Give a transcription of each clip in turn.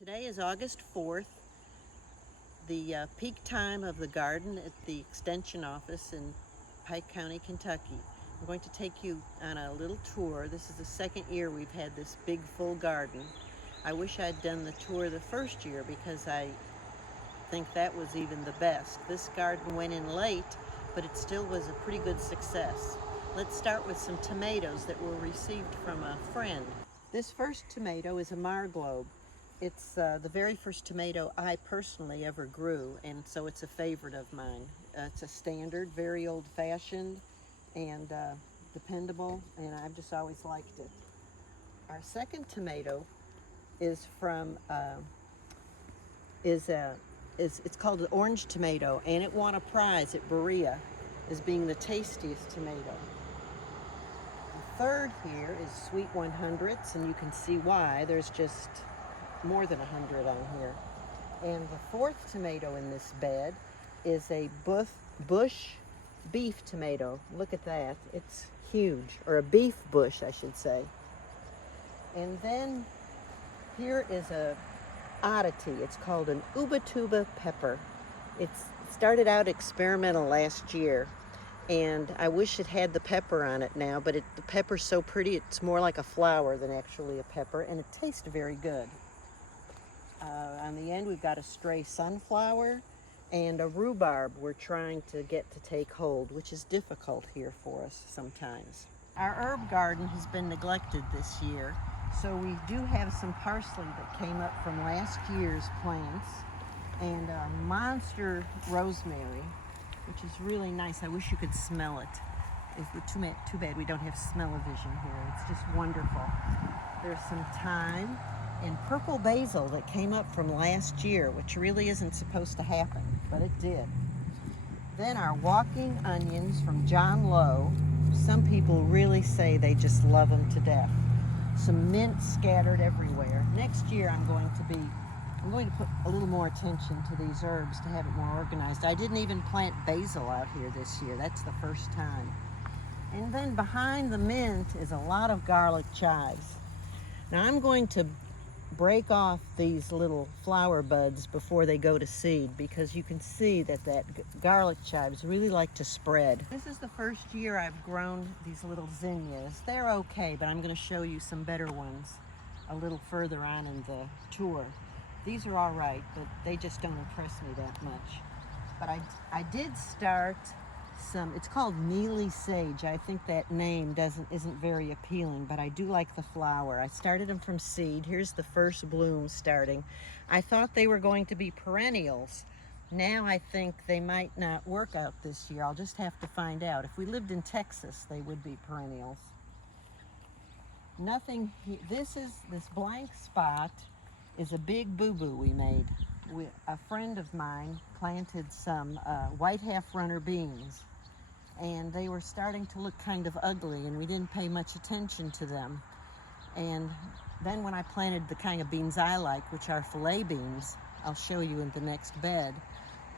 Today is August 4th, the peak time of the garden at the Extension office in Pike County, Kentucky. I'm going to take you on a little tour. This is the second year we've had this big full garden. I wish I'd done the tour the first year because I think that was even the best. This garden went in late, but it still was a pretty good success. Let's start with some tomatoes that were received from a friend. This first tomato is a Marglobe. It's the very first tomato I personally ever grew, and so it's a favorite of mine. It's a standard, very old-fashioned and dependable, and I've just always liked it. Our second tomato is from it's called the orange tomato, and it won a prize at Berea as being the tastiest tomato. The third here is Sweet 100s, and you can see why. There's just more than 100 on here. And the fourth tomato in this bed is a bush beef tomato. Look at that, it's huge, or a beef bush, I should say. And then here is a oddity. It's called an Ubertuba Pepper. It started out experimental last year, and I wish it had the pepper on it now, but the pepper's so pretty, it's more like a flower than actually a pepper, and it tastes very good. On the end, we've got a stray sunflower and a rhubarb we're trying to get to take hold, which is difficult here for us sometimes. Our herb garden has been neglected this year, so we do have some parsley that came up from last year's plants, and a monster rosemary, which is really nice. I wish you could smell it. It's too bad we don't have smell-o-vision here. It's just wonderful. There's some thyme and purple basil that came up from last year, which really isn't supposed to happen, but it did. Then our walking onions from John Lowe. Some people really say they just love them to death. Some mint scattered everywhere. Next year I'm going to put a little more attention to these herbs to have it more organized. I didn't even plant basil out here this year. That's the first time. And then behind the mint is a lot of garlic chives. Now I'm going to break off these little flower buds before they go to seed, because you can see that garlic chives really like to spread. This is the first year I've grown these little zinnias. They're okay, but I'm going to show you some better ones a little further on in the tour. These are all right, but they just don't impress me that much. But I did start some, it's called Mealy Sage. I think that name isn't very appealing, but I do like the flower. I started them from seed. Here's the first bloom starting. I thought they were going to be perennials. Now I think they might not work out this year. I'll just have to find out. If we lived in Texas, they would be perennials. Nothing, this blank spot is a big boo-boo we made. A friend of mine planted some white half-runner beans, and they were starting to look kind of ugly, and we didn't pay much attention to them. And then when I planted the kind of beans I like, which are Fillet Beans, I'll show you in the next bed,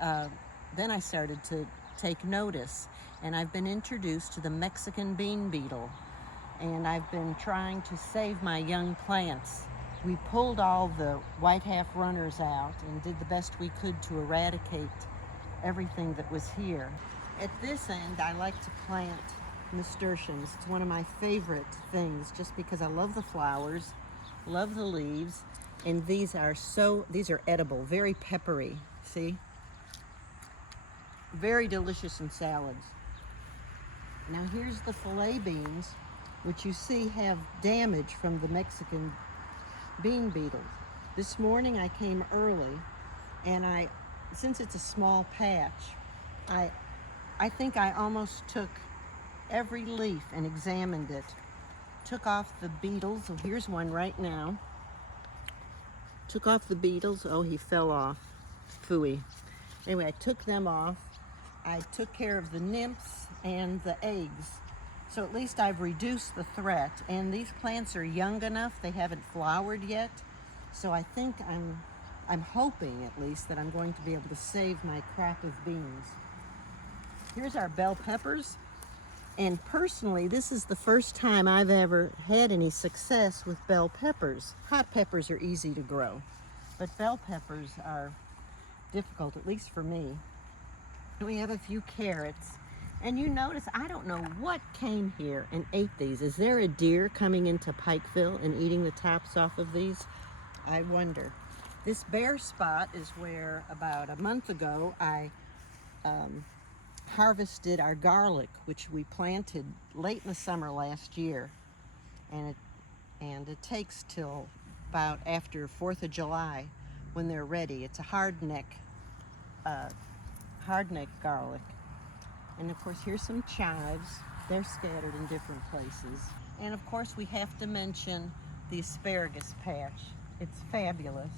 then I started to take notice, and I've been introduced to the Mexican bean beetle, and I've been trying to save my young plants. We pulled all the white half-runners out and did the best we could to eradicate everything that was here. At this end, I like to plant nasturtiums. It's one of my favorite things, just because I love the flowers, love the leaves, and these are edible, very peppery, see? Very delicious in salads. Now here's the Fillet Beans, which you see have damage from the Mexican bean beetles. This morning I came early, and since it's a small patch, I think I almost took every leaf and examined it. Took off the beetles. Oh, here's one right now. Took off the beetles. Oh, he fell off. Phooey. Anyway, I took them off. I took care of the nymphs and the eggs. So at least I've reduced the threat. And these plants are young enough. They haven't flowered yet. So I think I'm hoping at least that I'm going to be able to save my crop of beans. Here's our bell peppers, and personally this is the first time I've ever had any success with bell peppers. Hot peppers are easy to grow, but bell peppers are difficult, at least for me. We have a few carrots. And you notice, I don't know what came here and ate these. Is there a deer coming into Pikeville and eating the tops off of these? I wonder. This bare spot is where about a month ago I harvested our garlic, which we planted late in the summer last year. And it takes till about after 4th of July when they're ready. It's a hardneck garlic. And of course, here's some chives. They're scattered in different places. And of course, we have to mention the asparagus patch. It's fabulous.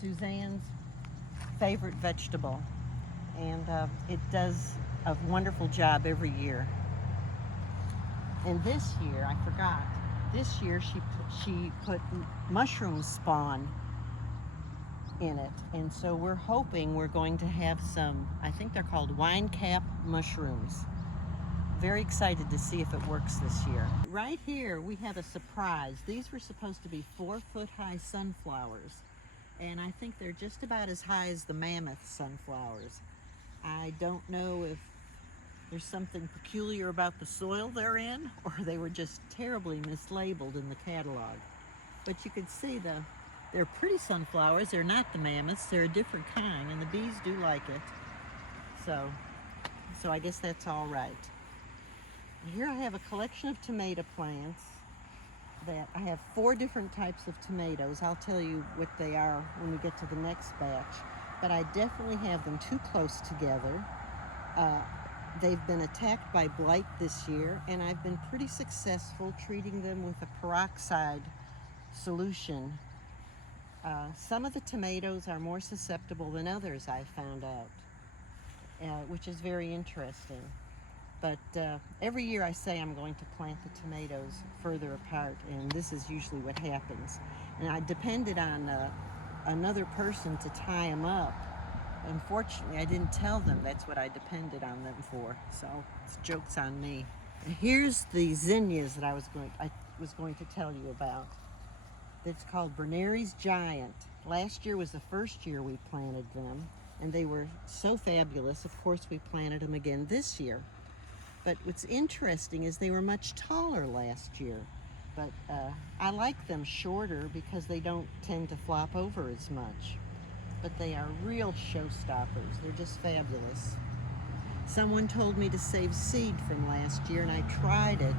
Suzanne's favorite vegetable. And it does a wonderful job every year. And this year, I forgot, this year she put mushroom spawn in it, and so we're hoping we're going to have some, I think they're called wine cap mushrooms. Very excited to see if it works this year. Right here we have a surprise. These were supposed to be 4-foot high sunflowers, and I think they're just about as high as the Mammoth Sunflowers. I don't know if there's something peculiar about the soil they're in, or they were just terribly mislabeled in the catalog. But you can see they're pretty sunflowers. They're not the mammoths. They're a different kind, and the bees do like it. So I guess that's all right. Here I have a collection of tomato plants. That I have 4 different types of tomatoes. I'll tell you what they are when we get to the next batch. But I definitely have them too close together. They've been attacked by blight this year, and I've been pretty successful treating them with a peroxide solution. Some of the tomatoes are more susceptible than others, I found out, which is very interesting. But every year I say I'm going to plant the tomatoes further apart, and this is usually what happens. And I depended on another person to tie them up. Unfortunately, I didn't tell them that's what I depended on them for, so it's joke's on me. And here's the zinnias that I was going to tell you about. It's called Bernery's Giant. Last year was the first year we planted them, and they were so fabulous. Of course, we planted them again this year. But what's interesting is they were much taller last year. But I like them shorter because they don't tend to flop over as much. But they are real showstoppers. They're just fabulous. Someone told me to save seed from last year, and I tried it,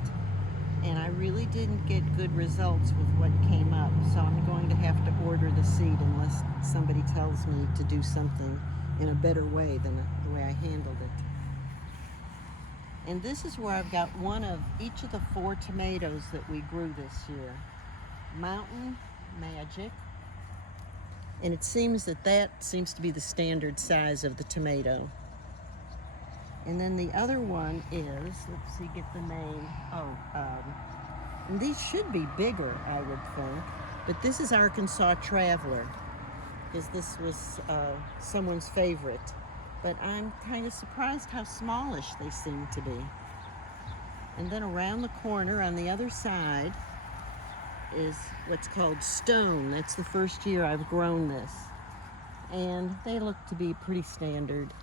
and I really didn't get good results with what came up. So I'm going to have to order the seed unless somebody tells me to do something in a better way than the way I handled it. And this is where I've got one of each of the 4 tomatoes that we grew this year. Mountain Magic. And it seems that seems to be the standard size of the tomato. And then the other one is, let's see, get the name. And these should be bigger, I would think. But this is Arkansas Traveler, because this was someone's favorite. But I'm kind of surprised how smallish they seem to be. And then around the corner on the other side is what's called Stone. That's the first year I've grown this. And they look to be pretty standard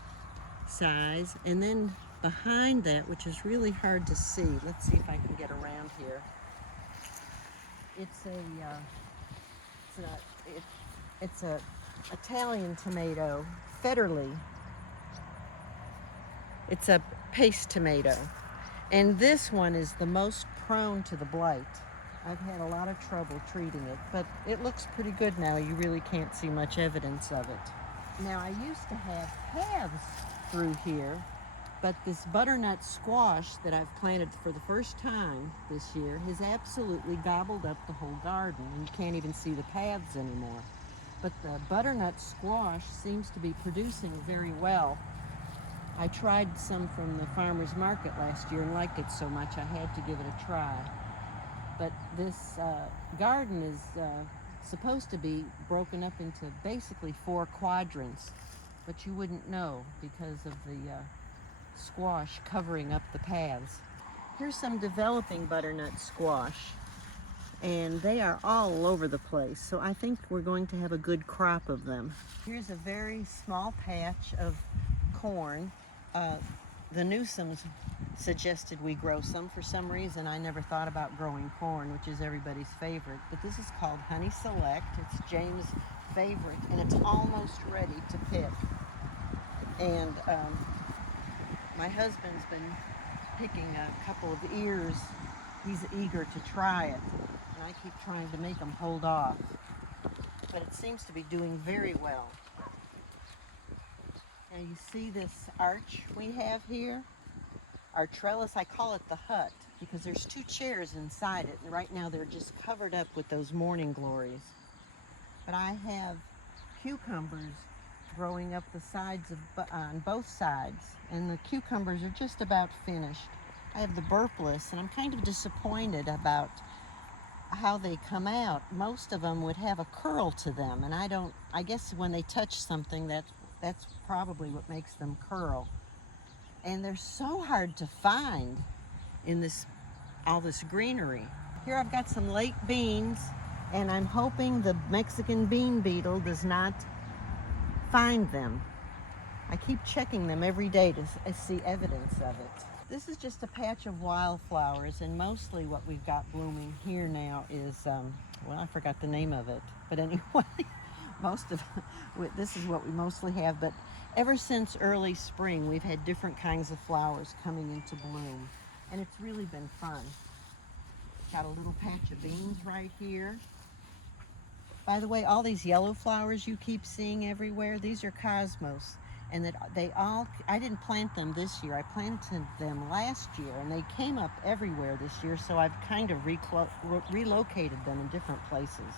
size. And then behind that, which is really hard to see, let's see if I can get around here. It's a Italian tomato, Federle. It's a paste tomato. And this one is the most prone to the blight. I've had a lot of trouble treating it, but it looks pretty good now. You really can't see much evidence of it. Now, I used to have paths through here, but this butternut squash that I've planted for the first time this year has absolutely gobbled up the whole garden, and you can't even see the paths anymore. But the butternut squash seems to be producing very well. I tried some from the farmer's market last year and liked it so much I had to give it a try. But this garden is supposed to be broken up into basically 4 quadrants, but you wouldn't know because of the squash covering up the paths. Here's some developing butternut squash. and they are all over the place. So I think we're going to have a good crop of them. Here's a very small patch of corn. The Newsomes suggested we grow some. For some reason, I never thought about growing corn, which is everybody's favorite. But this is called Honey Select. It's James' favorite, and it's almost ready to pick. And my husband's been picking a couple of ears. He's eager to try it, and I keep trying to make him hold off. But it seems to be doing very well. Now you see this arch we have here? Our trellis, I call it the hut because there's 2 chairs inside it, and right now they're just covered up with those morning glories. But I have cucumbers growing up the sides on both sides, and the cucumbers are just about finished. I have the burpless, and I'm kind of disappointed about how they come out. Most of them would have a curl to them, and I guess when they touch something, that's probably what makes them curl. And they're so hard to find in all this greenery. Here I've got some late beans, and I'm hoping the Mexican bean beetle does not find them. I keep checking them every day to see evidence of it. This is just a patch of wildflowers, and mostly what we've got blooming here now is, well, I forgot the name of it, but anyway, this is what we mostly have. But ever since early spring, we've had different kinds of flowers coming into bloom, and it's really been fun. Got a little patch of beans right here. By the way, all these yellow flowers you keep seeing everywhere, these are cosmos. And I didn't plant them this year. I planted them last year, and they came up everywhere this year, so I've kind of relocated them in different places.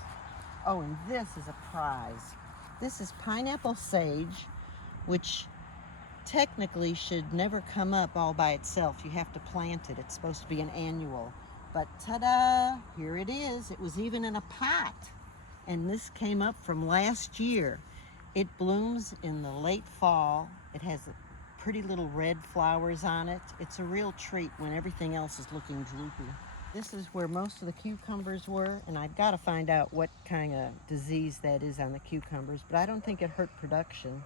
Oh, and this is a prize. This is pineapple sage, which technically should never come up all by itself. You have to plant it. It's supposed to be an annual. But ta-da, here it is. It was even in a pot. And this came up from last year. It blooms in the late fall. It has pretty little red flowers on it. It's a real treat when everything else is looking droopy. This is where most of the cucumbers were, and I've got to find out what kind of disease that is on the cucumbers, but I don't think it hurt production.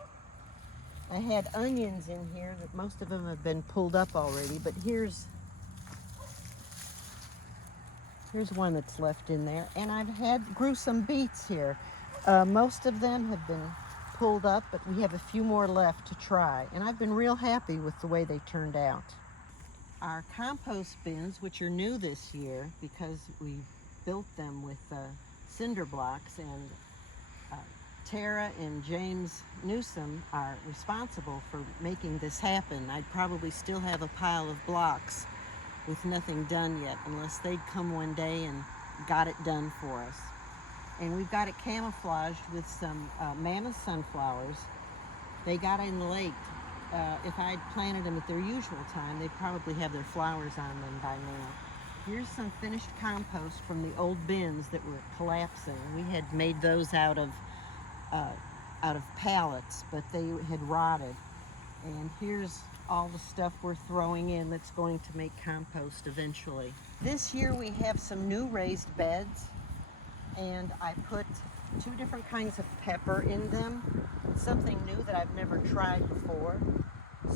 I had onions in here that most of them have been pulled up already, but here's one that's left in there, and grew some beets here. Most of them have been pulled up, but we have a few more left to try, and I've been real happy with the way they turned out. Our compost bins, which are new this year because we built them with cinder blocks, and Tara and James Newsome are responsible for making this happen. I'd probably still have a pile of blocks with nothing done yet, unless they'd come one day and got it done for us. And we've got it camouflaged with some Mammoth Sunflowers. They got in late. If I'd planted them at their usual time, they'd probably have their flowers on them by now. Here's some finished compost from the old bins that were collapsing. We had made those out of pallets, but they had rotted. And here's all the stuff we're throwing in that's going to make compost eventually. This year we have some new raised beds, and I put 2 different kinds of pepper in them, something new that I've never tried before.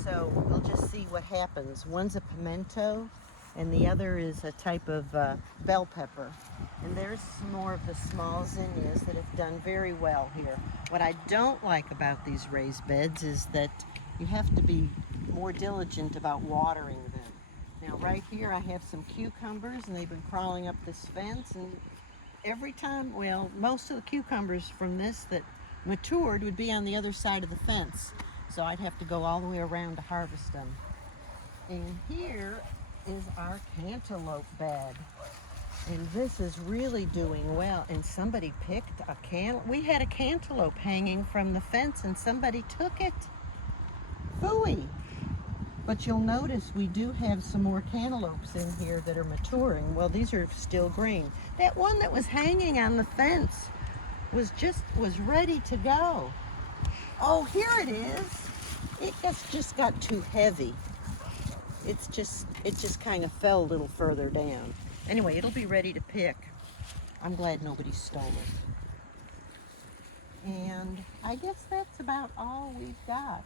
So we'll just see what happens. One's a pimento, and the other is a type of bell pepper. And there's some more of the small zinnias that have done very well here. What I don't like about these raised beds is that you have to be more diligent about watering them. Now right here I have some cucumbers, and they've been crawling up this fence, and every time, well, most of the cucumbers from this that matured would be on the other side of the fence, so I'd have to go all the way around to harvest them. And here is our cantaloupe bed, and this is really doing well. And somebody picked we had a cantaloupe hanging from the fence, and somebody took it. Phooey! But you'll notice we do have some more cantaloupes in here that are maturing. Well, these are still green. That one that was hanging on the fence was ready to go. Oh, here it is. It just got too heavy. It just kind of fell a little further down. Anyway, it'll be ready to pick. I'm glad nobody stole it. And I guess that's about all we've got.